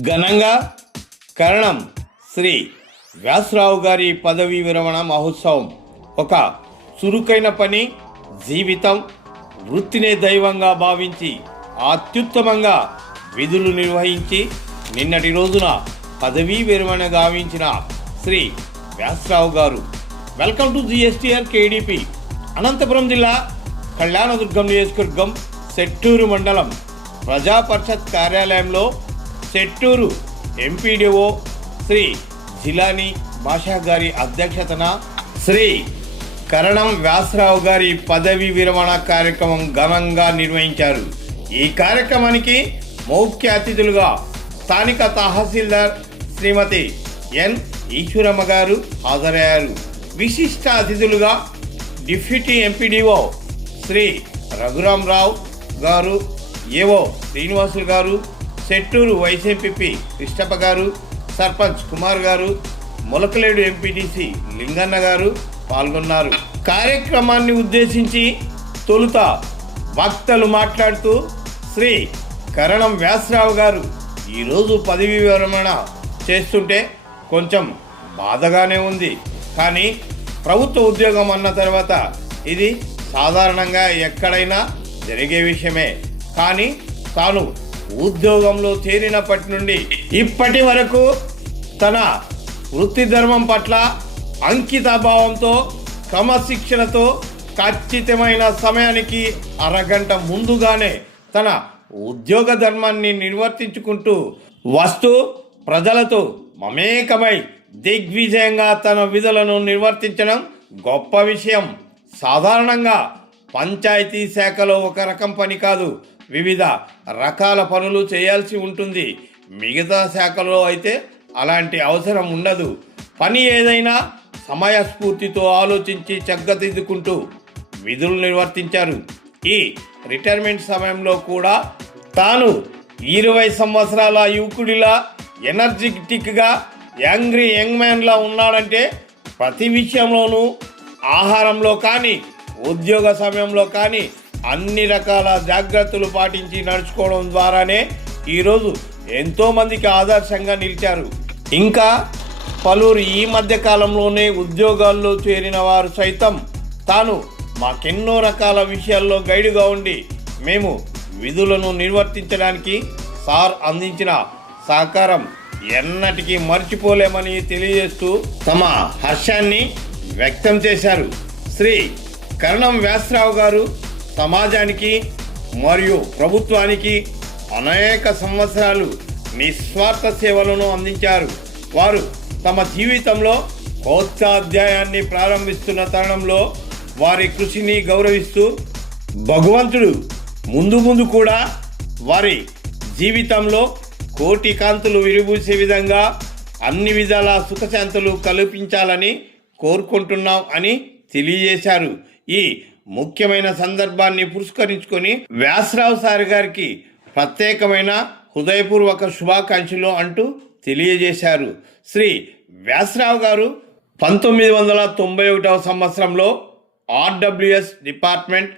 ఘనంగా కరణం శ్రీ వ్యాసరావు గారి పదవీ విరమణ మహోత్సవం. ఒక చురుకైన పని జీవితం వృత్తినే దైవంగా భావించి అత్యుత్తమంగా విధులు నిర్వహించి నిన్నటి రోజున పదవీ విరమణ గావించిన శ్రీ వ్యాసరావు గారు. Welcome to GSTR KDP. Anantapuram జిల్లా కళ్యాణదుర్గం నియోజకవర్గం సెట్టూరు మండలం ప్రజా పరిషత్ కార్యాలయంలో చెట్టూరు ఎంపీడీఓ శ్రీ జిలాని భాషా గారి అధ్యక్షతన శ్రీ కరణం వ్యాసరావు గారి పదవి విరమణ కార్యక్రమం ఘనంగా నిర్వహించారు. ఈ కార్యక్రమానికి ముఖ్య అతిథులుగా స్థానిక తహసీల్దార్ శ్రీమతి ఎన్ ఈశ్వరమ్మ గారు హాజరయ్యారు. విశిష్ట అతిథులుగా డిప్యూటీ ఎంపీడీఓ శ్రీ రఘురామరావు గారు ఏవో శ్రీనివాసులు గారు సెట్టూరు వైసీపీ కృష్ణప్ప గారు సర్పంచ్ కుమార్ గారు మొలకలేడు ఎంపీటీసీ లింగన్న గారు పాల్గొన్నారు. కార్యక్రమాన్ని ఉద్దేశించి తొలుత వక్తలు మాట్లాడుతూ శ్రీ కరణం వ్యాసరావు గారు ఈరోజు పదవి విరమణ చేస్తుంటే కొంచెం బాధగానే ఉంది. కానీ ప్రభుత్వ ఉద్యోగం అన్న తర్వాత ఇది సాధారణంగా ఎక్కడైనా జరిగే విషయమే. కానీ తాను ఉద్యోగంలో చేరినప్పటి నుండి ఇప్పటి వరకు తన వృత్తి ధర్మం పట్ల అంకితభావంతో క్రమశిక్షణతో ఖచ్చితమైన సమయానికి అరగంట ముందుగానే తన ఉద్యోగ ధర్మాన్ని నిర్వర్తించుకుంటూ వస్తూ ప్రజలతో మమేకమై దిగ్విజయంగా తన విధులను నిర్వర్తించడం గొప్ప విషయం. సాధారణంగా పంచాయతీ శాఖలో ఒక రకం పని కాదు. వివిధ రకాల పనులు చేయాల్సి ఉంటుంది. మిగతా శాఖలో అయితే అలాంటి అవసరం ఉండదు. పని ఏదైనా సమయస్ఫూర్తితో ఆలోచించి చక్కదిద్దుకుంటూ విధులు నిర్వర్తించారు. ఈ రిటైర్మెంట్ సమయంలో కూడా తాను ఇరవై సంవత్సరాల యువకుడిలా ఎనర్జెటిక్గా యంగ్రీ యంగ్ మ్యాన్లా ఉన్నాడంటే ప్రతి విషయంలోనూ ఆహారంలో కానీ ఉద్యోగ సమయంలో కానీ అన్ని రకాల జాగ్రత్తలు పాటించి నడుచుకోవడం ద్వారానే ఈరోజు ఎంతోమందికి ఆదర్శంగా నిలిచారు. ఇంకా పలువురు ఈ మధ్య కాలంలోనే ఉద్యోగాల్లో చేరిన వారు సైతం తాను మాకెన్నో రకాల విషయాల్లో గైడుగా ఉండి మేము విధులను నిర్వర్తించడానికి సార్ అందించిన సహకారం ఎన్నటికీ మర్చిపోలేమని తెలియజేస్తూ తమ హర్షాన్ని వ్యక్తం చేశారు. శ్రీ కరణం వ్యాసరావు గారు సమాజానికి మరియు ప్రభుత్వానికి అనేక సంవత్సరాలు నిస్వార్థ సేవలను అందించారు. వారు తమ జీవితంలో కొత్త అధ్యాయాన్ని ప్రారంభిస్తున్న తరుణంలో వారి కృషిని గౌరవిస్తూ భగవంతుడు ముందు ముందు కూడా వారి జీవితంలో కోటి కాంతులు విరుబూసే విధంగా అన్ని విధాల సుఖశాంతులు కల్పించాలని కోరుకుంటున్నాం అని తెలియజేశారు. ఈ ముఖ్యమైన సందర్భాన్ని పురస్కరించుకొని వ్యాసరావు సార్ గారికి ప్రత్యేకమైన హృదయపూర్వక శుభాకాంక్షలు అంటూ తెలియజేశారు. శ్రీ వ్యాసరావు గారు పంతొమ్మిది వందల తొంభై ఒకటవ సంవత్సరంలో ఆర్డబ్ల్యూఎస్ డిపార్ట్మెంట్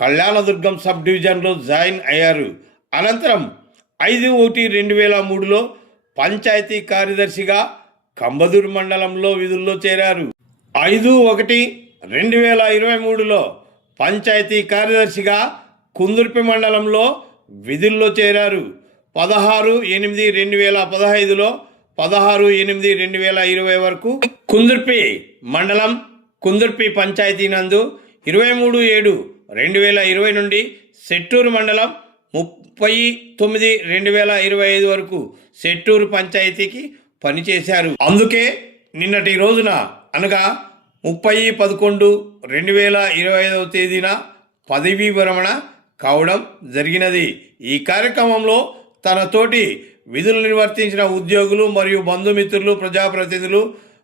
కళ్యాణదుర్గం సబ్ డివిజన్లో జాయిన్ అయ్యారు. అనంతరం ఐదు ఒకటి రెండు వేల మూడులో పంచాయతీ కార్యదర్శిగా కంబదూరు మండలంలో విధుల్లో చేరారు. ఐదు ఒకటి రెండు వేల ఇరవై మూడులో పంచాయతీ కార్యదర్శిగా కుందుర్పి మండలంలో విధుల్లో చేరారు. పదహారు ఎనిమిది రెండు వేల పదహైదులో పదహారు ఎనిమిది రెండు వేల ఇరవై వరకు కుందుర్పి మండలం కుందుర్పి పంచాయతీ నందు ఇరవై మూడు ఏడు రెండు వేల ఇరవై నుండి సెట్టూరు మండలం ముప్పై తొమ్మిది రెండు వేల ఇరవై ఐదు వరకు సెట్టూరు పంచాయతీకి పనిచేశారు. అందుకే నిన్నటి రోజున అనగా ముప్పై పదకొండు రెండు వేల ఇరవై ఐదవ తేదీన పదవీ విరమణ కావడం జరిగినది. ఈ కార్యక్రమంలో తన తోటి విధులు నిర్వర్తించిన ఉద్యోగులు మరియు బంధుమిత్రులు ప్రజాప్రతినిధులు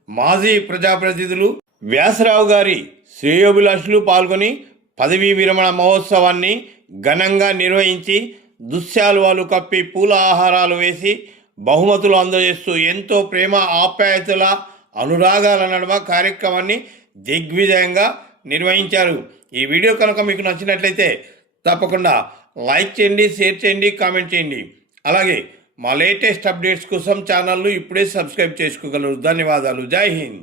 మాజీ ప్రజాప్రతినిధులు వ్యాసరావు గారి శ్రేయోభిలాషులు పాల్గొని పదవీ విరమణ మహోత్సవాన్ని ఘనంగా నిర్వహించి దుశ్శాలువాలు కప్పి పూల ఆహారాలు వేసి బహుమతులు అందజేస్తూ ఎంతో ప్రేమ ఆప్యాయతల అనురాగాల నడుమ కార్యక్రమాన్ని దిగ్విజయంగా నిర్వహించారు. ఈ వీడియో కనుక మీకు నచ్చినట్లయితే తప్పకుండా లైక్ చేయండి షేర్ చేయండి కామెంట్ చేయండి. అలాగే మా లేటెస్ట్ అప్డేట్స్ కోసం ఛానల్ను ఇప్పుడే సబ్స్క్రైబ్ చేసుకోగలరు. ధన్యవాదాలు. జై హింద్.